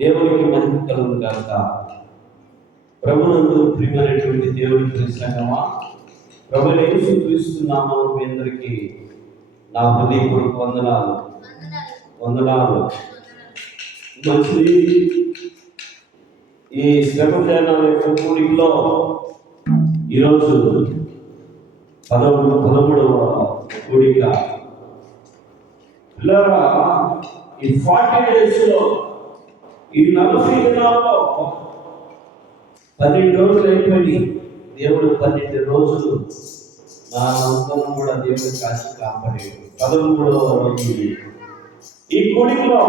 దేవునికి మహిమ కలుగును గాక. ప్రభునందు ప్రియమైనటువంటి దేవుని సంగమా, ప్రభువైన యేసుక్రీస్తు నామములో మీ అందరికీ నా హృదయపూర్వక వందనాలు. మంచిది. ఈ శ్రమ జనాల యొక్క కూడికలో ఈరోజు 13వ కూడిక. పిల్లరా, ఈ 40 days లో, ఈ 40 దినాల్లో 12 రోజులు అయిపోయి దేవుడు 12 రోజులు నా నమ్మకం కూడా దేవుడు కాచి కాపాడాడు. 13వ రోజు ఈ కూడికలో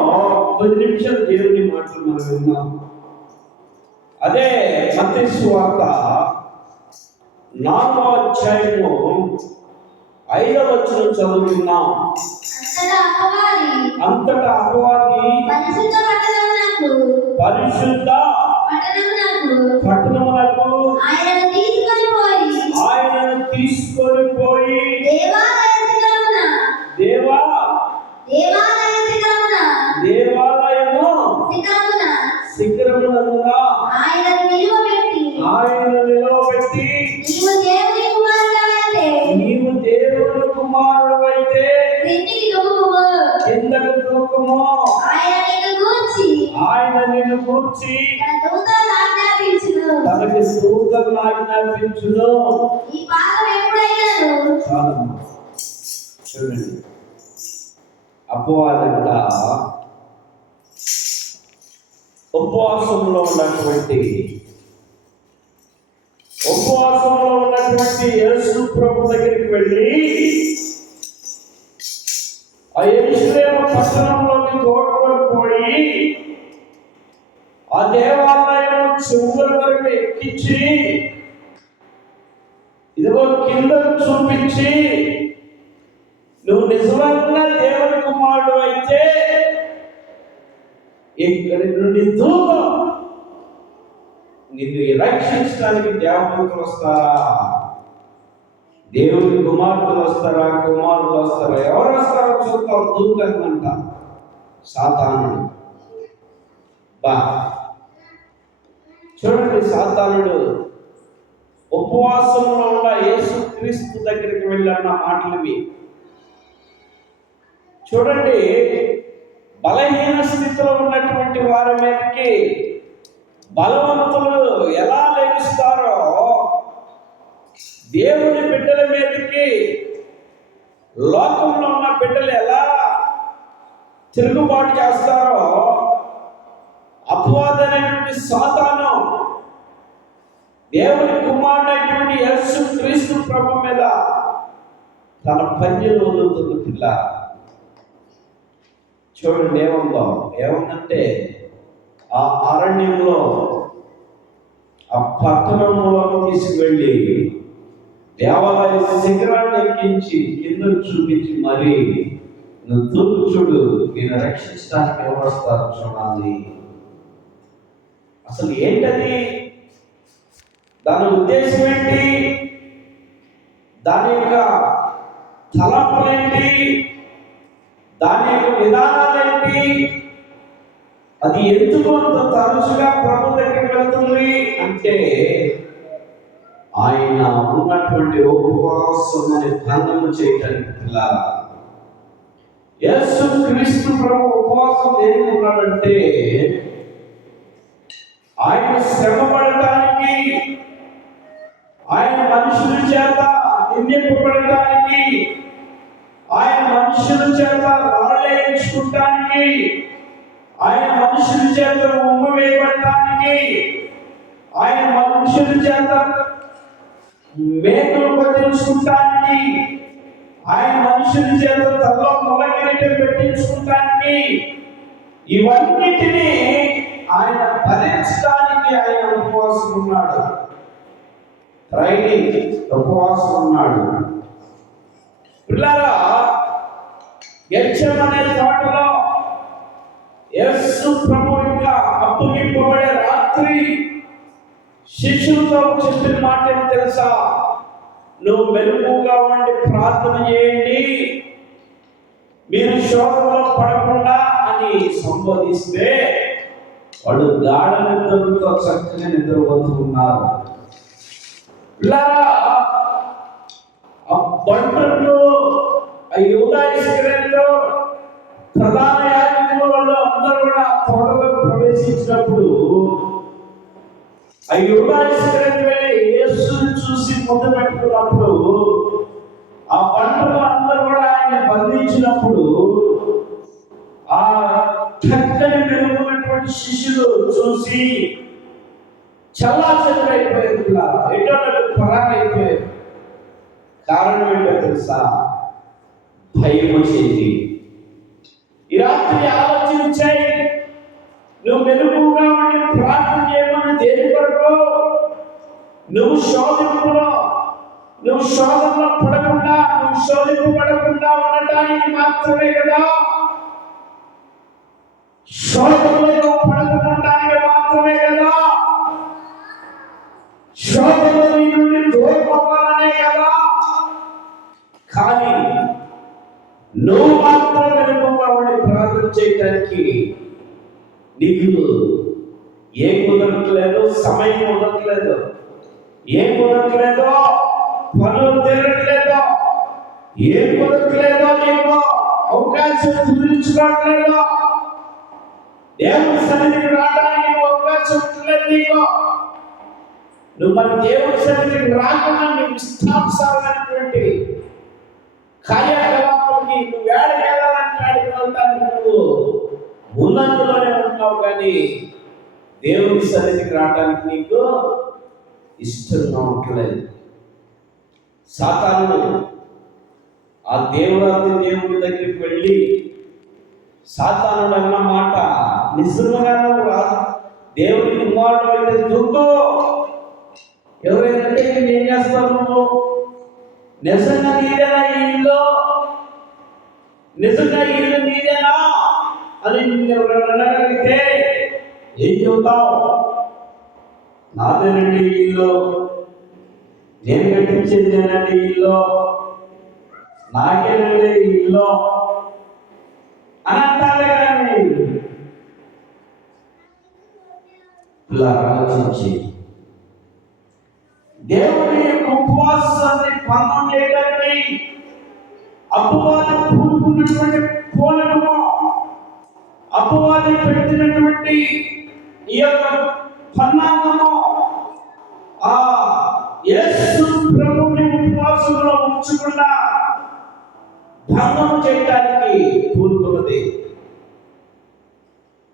10 నిమిషాలు దేవుని మాటలు మనం విన్నాం. అదే మత్తయి సువార్త 4వ అధ్యాయము 5వ వచనం చదువుకున్నాం. అంతటా అపవాది పరిశుద్ధ పట్టణమునకు ఆయనను తీసుకొని పోయి దేవాలయము శిఖరమునందున ఆయన నిలవబెట్టి, నీవు దేవుని కుమారుడవైతే కిందకు దూకుము, ఆయన నిన్ను గూర్చి తనకి దూతలను ఆజ్ఞాపించును. చూడండి, అపవాదంట ఉపవాసంలో ఉన్నటువంటి యేసు ప్రభు దగ్గరికి వెళ్ళి ఆ యెరూషలేము పట్టణంలోకి తోడుకొని పోయి ఆ దేవాలయం చివరి వరకు ఎక్కించి, ఇదిగో కింద చూపించి, నువ్వు నిజమైన దేవుని కుమారుడు అయితే ఇక్కడి నుండి దూరం, నిన్ను రక్షించడానికి దేవదూతలు వస్తారా, దేవుని కుమారులు వస్తారా, కుమారులు వస్తారా, ఎవరు వస్తారో చూద్దాం, దూకందంట సాతానుడు. చూడండి, సాతానుడు ఉపవాసంలో ఉన్న యేసుక్రీస్తు దగ్గరికి వెళ్ళన్న మాటలు చూడండి. బలహీన స్థితిలో ఉన్నటువంటి వారి మీదకి బలవంతులు ఎలా లెగుస్తారో, దేవుని బిడ్డల మీదకి లోకంలో ఉన్న బిడ్డలు ఎలా తిరుగుబాటు చేస్తారో, అపవాదైనటువంటి సాతాను దేవుని కుమారుడైనటువంటి యేసుక్రీస్తు ప్రభు మీద తన పంజలు వదులుతుంది. పిల్ల చూడండి ఏముందంటే, ఆ అరణ్యంలో ఆ పట్టణంలో తీసుకువెళ్ళి దేవాలయ శిఖరాన్ని ఎక్కించి కింద చూపించి, మరి నువ్వు తూర్పు చూడు, నేను రక్షించడానికి ఎవరు వస్తారు చూడాలి. అసలు ఏంటది? దాని ఉద్దేశం ఏంటి? దాని యొక్క తలంపులేంటి? దాని యొక్క విధానాలేంటి? అది ఎందుకు అంత తరచుగా ప్రభు దగ్గరికి వెళ్తుంది అంటే, ఆయన ఉన్నటువంటి ఉపవాసం అనే భంగము చేయటానికి. పిల్లరా, యేసుక్రీస్తు ప్రభు ఉపవాసం ఏమి ఉన్నాడంటే, ఆయన శ్రమ పడటానికి, ఆయన మనుషుల చేత నిందింపబడటానికి, ఆయన మనుషుల చేత రాళ్ళేయించుకుంటానికి, ఆయన మనుషుల చేత ఉమ్ము వేయబడటానికి, ఆయన మనుషుల చేత మేకలు పట్టించుకుంటానికి, ఆయన మనుషుల చేత తలలో మొలకిరీటం పెట్టించుకుంటానికి, ఇవన్నిటినీ ఆయన భరించడానికి ఆయన ఉపవాసం ఉన్నాడు. ట్రైనింగ్ ఉపవాసం ఉన్నాడు. పిల్లరా, గెత్సెమనే తోటలో యేసు ప్రభు యొక్క అప్పగింపబడే రాత్రి శిష్యులతో చెప్పిన మాట ఏం తెలుసా? నువ్వు మెలకువగా ఉండి ప్రార్థన చేయండి, మీరు శోధనలో పడకుండా అని సంబోధిస్తే వాళ్ళు గాఢ నిద్రతో చక్కగా నిద్రపోతూ ఉన్నారు. ఆ బంటులు, ఆ యూదా ఇస్కరియోతు ప్రధాన యాజకులు వాళ్ళు అందరూ కూడా తోటలో ప్రవేశించినప్పుడు ఆ యూదా ఇస్కరియోతు వెళ్ళి యేసుని చూసి ముద్దు పెట్టుకున్నప్పుడు ఆ బంటులు అందరూ కూడా ఆయన బంధించినప్పుడు ఆ చక్కని వెలుగున్నటువంటి శిష్యులు చూసి చల్లా చెదరైపోయారు, ఎటువంటి పరారైపోయారు. కారణం ఏంటో తెలుసా? భయం వచ్చేది. ఈ రాత్రి ఆలోచించాయి. నువ్వు మెలుగుగా ఉండి ప్రార్థన చేయమని దేని కొరకు? నువ్వు శోధనలో పడకుండా, నువ్వు శోధింపబడకుండా ఉండటానికి మాత్రమే కదా. శోధనలో పడకుండటానికి మాత్రమే కదా. శోధన నుండి దూరపోవాలనే కదా. కానీ నువ్వు మాత్రం వెనుకగా ఉండి ప్రార్థన చేయడానికి నీకు ఏం కుదరట్లేదు, సమయం కుదరట్లేదు, ఏం కుదరట్లేదో, పనులు తీరట్లేదో, ఏం కుదరట్లేదో, నీకు అవకాశం కుదిరించుకోవట్లేదు, దేవుడి సన్నిధికి రావడానికి అవకాశం ఉండలేదు నీకు. నువ్వు మన దేవుడి సన్నిధికి రాకుండా నీకు ఇష్టానుసారమైనటువంటి కార్యకలాపాలకి నువ్వు ఏడకెళ్ళాలంటే ఆడికి వెళ్తానికి నువ్వు ఉన్నందులోనే ఉంటున్నావు, కానీ దేవుడి సన్నిధికి రావడానికి నీకు ఇష్టంగా ఉండలేదు. సాతాను ఆ దేవుడి దగ్గరికి వెళ్ళి సాతానుడు అన్న మాట నిజంగా నువ్వు రాదు, దేవుడి కుమారుడు అయితే దూకో. ఎవరైనా ఏం చేస్తావు నువ్వు? నిజంగా నీదేనా ఈ ఇల్లు? నిజంగా ఈ ఇల్లు నీదేనా అని ఎవరైనా అనగలిగితే ఏం చెబుతావు? నాదేనండి ఈ ఇల్లు, నేను కట్టించేదేనండి ఈ ఇల్లు, నాకేనండి ఈ ఇల్లు అని అంటారే. కానీ ఇలా ఆలోచించి దేవుని యొక్క ఉపవాసాన్ని భంగం చేయడానికి అపవాది పూనుకున్నటువంటి కోణము, అపవాది పెట్టినటువంటి ఈ యొక్క పన్నాగము ఆ యేసు ప్రభువుని ఉపవాసంలో ఉంచకుండా భంగం చేయడానికి పూనుకున్నది.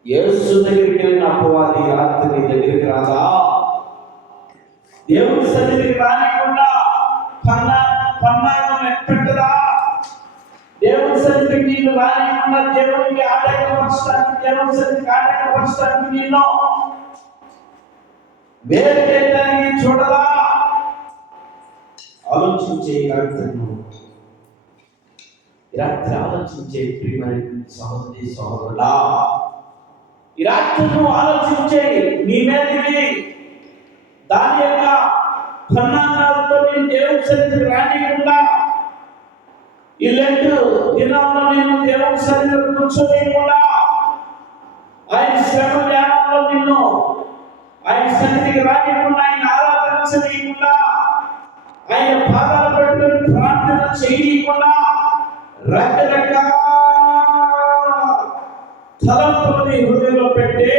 యేసు దగ్గరికి వెళ్ళిన అపవాది రాత్రి దగ్గరికి రాదా? దేవుడి సన్నిధికి రానికుండా పన్నాగం పెట్టదా? దేవుడి సన్నిధికి నీళ్ళు రానికుండా దేవుడికి ఆటంకపరచడానికి, దేవుడి సన్నిధికి ఆటంకపరచడానికి నిన్ను వేరు చేయడానికి చూడదా? ఆలోచించే రాత్రి ఆలోచించే ప్రియమైన సహోదరి సహోదరుడా, ఈ రాత్రి నువ్వు ఆలోచించే నీ మీదకి దాని యొక్క పన్నాగాలతో నేను దేవుడి సన్నిధికి రానికుండా, ఈ లెంటు దినంలో నేను దేవుడి సన్నిధిలో కూర్చోలేకుండా, ఆయన శ్రమ ధ్యానంలో నిన్ను ఆయన సన్నిధికి రానికుండా, ఆయన ఆరాధించలేకుండా, ఆయన పాదాలు పెట్టుకుని ప్రార్థన చేయకుండా రకరకాల తలంపులని హృదయంలో పెట్టి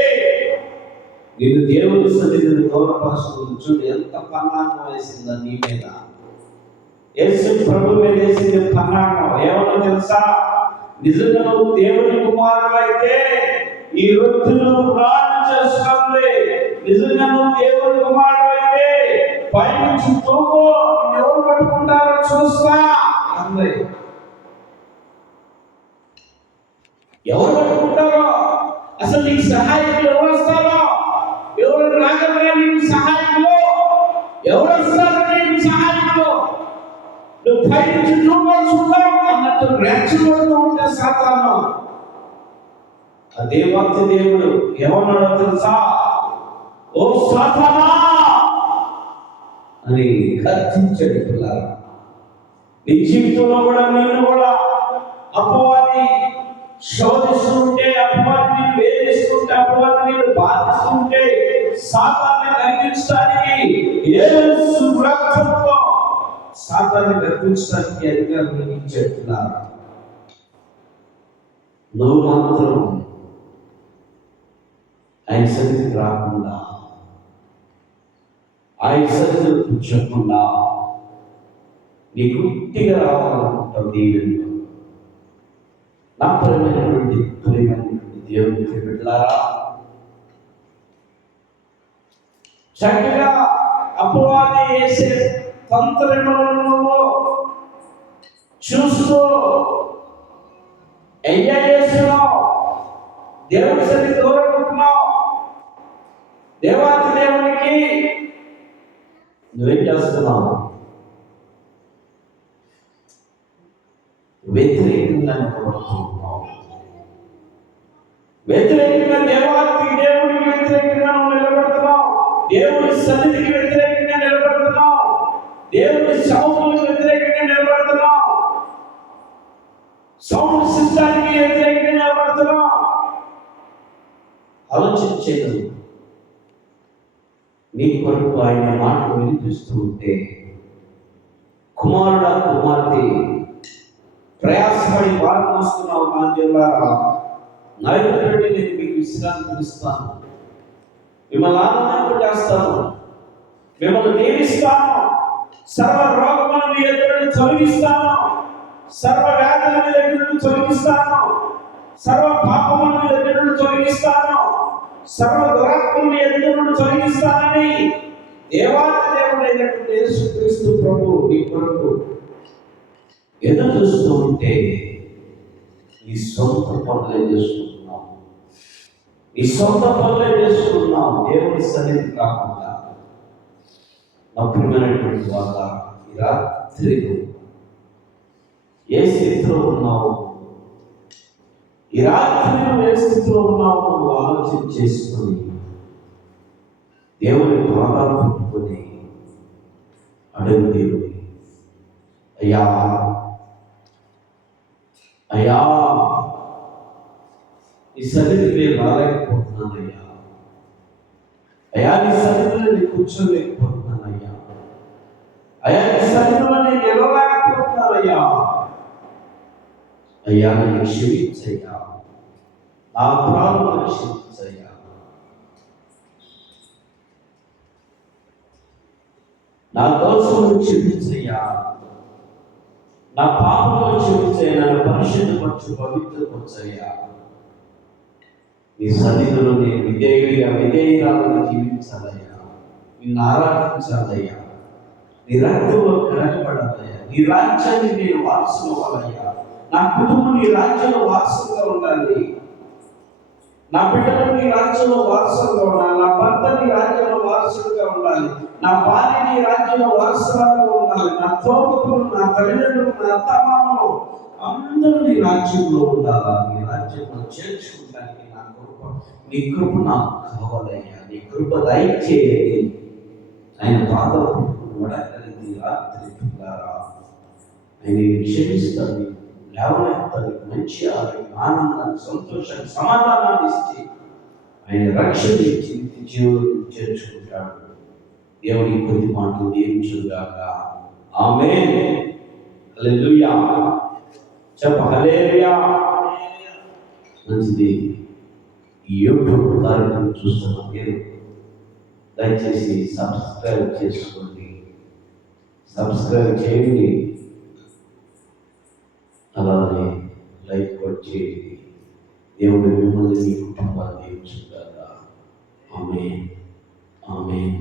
నేను దేవుడి సన్నిధిని గౌరవపరుచుకుని చూడు ఎంత పన్నాగం వేసిందా నీ మీద. యేసు ప్రభు మీద వేసింది పన్నాగం. ఏమన్నా తెలుసా? నిజంగా నువ్వు దేవుని కుమారుడు అయితే ఈ రొట్టెలు రాజు చేసుకోవాలి. నిజంగా నువ్వు దేవుని కుమారుడు అయితే పైనుంచి తూకు, ఎవరు పట్టుకుంటారో చూస్తా అంది. ఎవరు పట్టుకుంటారో, అసలు నీకు సహాయకులు ఎవరు వస్తారో, ఎవరు రాగలరా నీకు సహాయకులు, ఎవరు వస్తారో నీకు సహాయకులు, నువ్వు పైనుంచి చూద్దాం అన్నట్టు రెచ్చగొడుతూ ఉంటే సాతాను. అదే భక్తి దేవుడు ఏమన్నాడో తెలుసా? ఓ సాతానా అని గర్జించాడు. పిల్లరా, నీ జీవితంలో కూడా నిన్ను కూడా అపవాది శోధిస్తుంటే, అపవాది నిన్ను వేధిస్తుంటే, అపవాది నిన్ను బాధ సాతాన్ని గర్వించడానికి యేసు రక్తంతో సాతాన్ని గర్వించడానికి అధికారం ఇచ్చేట్టున్నారు. నువ్వు మాత్రం ఆయన సన్నిధికి రాకుండా, ఆయన సన్నిధిలో కూర్చోకుండా నీ గుట్టిగా రావాలనుకుంటావు. దేవుడు నా ప్రియమైనటువంటి దేవుడికి బిడ్డలారా, చక్కగా అపవాది వేసే తంత్రములను చూస్తూ ఎంజాయ్ చేస్తున్నావు, దేవుడి సన్నిధి దూరం ఉంటున్నావు. దేవాతి దేవునికి నువ్వేం చేస్తున్నావు? వ్యతిరేకంగా నిలబడుతున్నావు. వ్యతిరేకంగా దేవుడికి వ్యతిరేకంగా నువ్వు నిలబడుతున్నావు. దేవుడి సన్నిధికి వ్యతిరేకంగా నిలబడుతున్నావు. దేవుడి సౌండ్కి వ్యతిరేకంగా నిలబడుతున్నావు. సౌండ్ సిస్టానికి వ్యతిరేకంగా నిలబడుతున్నావు. ఆలోచించేది నీ కొరకు ఆయన మాటలు వినిపిస్తూ ఉంటే, కుమారుడా కుమార్తె ప్రయాసపడి భారం వస్తున్నావు నా జిల్లారా, నా ఎదుటి నేను మీకు విశ్రాంతి ఇస్తాను, మిమ్మల్ని ఆనందింప చేస్తాను, మిమ్మల్ని దీవిస్తాను, సర్వ రోగములను మీ ఎదురు తొలగిస్తాను, సర్వ వ్యాధుల మీ దగ్గర తొలగిస్తాను, సర్వ పాపములను మీ దగ్గర తొలగిస్తాను, సర్వ దురాత్మలను మీ ఎదురు తొలగిస్తానని దేవాతి దేవుడైనటువంటి యేసుక్రీస్తు ప్రభువు నీ కొరకు ఎదురు చూస్తూ ఉంటే, నీ సొంత పనులే చేసుకుంటున్నావు. నీ సొంత పనులే చేసుకుంటున్నావు, దేవుడి సన్నిధి కాకుండా. నా ప్రియమైనటువంటి వాళ్ళ, ఈ రాత్రి ఏ స్థితిలో ఉన్నావు? ఈ రాత్రి నువ్వు ఏ స్థితిలో ఉన్నావు? నువ్వు ఆలోచన చేసుకొని దేవుని పాదాలు పట్టుకొని అడుగు, దేవుని అయ్యా అయ్యా నీ సన్నిధికి నేను రాలేకపోతున్నాను అయ్యా, అయ్యా నీ సన్నిధిలో నేను కూర్చోలేకపోతున్నాను అయ్యా, అయ్యా నీ సన్నిధిలో నేను నిలవలేకపోతున్నాను అయ్యా, అయ్యా నన్ను క్షమించయ్యా, నా ప్రాణాలను క్షమించయ్యా, నా దోషములను క్షమించయ్యా, నా పాపములను క్షమించయ్యా, నన్ను పరిశుద్ధపరచు, పవిత్రపరచయ్యా. నీ సన్నిధిలో నేను విధేయురాలను జీవించాలయ్యా, నిన్ను ఆరాధించాలయ్యా, నీ రక్తంలో కడగబడాలయ్యా, నీ రాజ్యాన్ని నేను వారసులయ్యా, నా కుటుంబం నీ రాజ్యంలో వారసుగా ఉండాలి, నా బిడ్డలు నీ రాజ్యంలో వారసుగా ఉండాలి, నా భర్త నీ రాజ్యంలో వారసుగా ఉండాలి, నా భార్య నీ రాజ్యంలో వారసులుగా ఉండాలి, నా తోబుట్టులు, నా తల్లిదండ్రులు, నా అత్తమామలు అందరూ నీ రాజ్యంలో ఉండాలా. నీ రాజ్యంలో చేర్చుకోవడానికి నీ కృప నాకు కావాలయ్యా, నీ కృప దయచేయండి. ఆయన పాదాలు వడకలింది రాత్రి ఆయన క్షమిస్తాను, లేవనెత్తాను, మంచి ఆరోగ్యం, ఆనందాన్ని, సంతోషాన్ని, సమాధానాన్ని ఇచ్చి ఆయన రక్షణ ఇచ్చి జీవులు చేర్చుకుంటాడు. దేవుడి కొద్ది మాటలు దీవించుగాక. ఆమేన్. హల్లెలూయా. చెప్ప హల్లెలూయా. మంచిది. ఈ యూట్యూబ్ కార్యక్రమం చూస్తున్న మీరు దయచేసి సబ్స్క్రైబ్ చేసుకోండి, సబ్స్క్రైబ్ చేయండి, అలానే లైక్ కూడా చేయండి. దేవుడు మిమ్మల్ని మీ కుటుంబాన్ని దీవించుగాక. ఆమేన్. ఆమేన్.